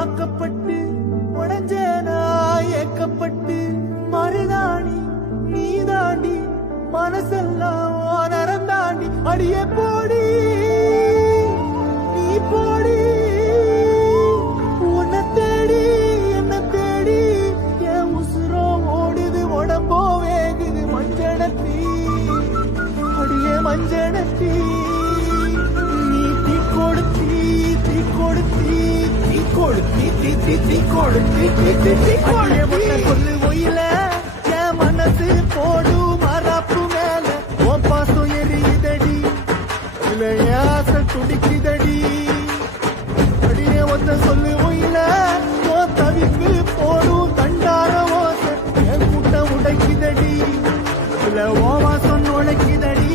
வாக்கப்பட்டு உடஞ்சேனா ஏக்கப்பட்டு மருதாணி நீ தாண்டி மனசெல்லாம் நரம் தாண்டி அடியே போடி நீ போடி உன்னை தேடி என்ன தேடி என் உசுரோ ஓடுது உடம்போ வேகுது மஞ்சளத்தி அடியே மஞ்சளத்தி நீ தீ கொடுத்தி தீ கொடுத்தி தீ கொடுத்தி தீ தீ தீ கொடுத்தி தீ தீ தீ கொடுத்தி சொல்லு ஒயில என் மனசு போடு மரப்பு மேல உன் பாசம் எரியுதடி இல்ல ஏச துடிக்குதடி அடியே ஒத்த சொல்லு ஒயில உன் தவிப்பு போடும் தண்டார ஓசை என் கூட்டம் உடைக்குதடி இல்ல ஓ வாசம் உடைக்குதடி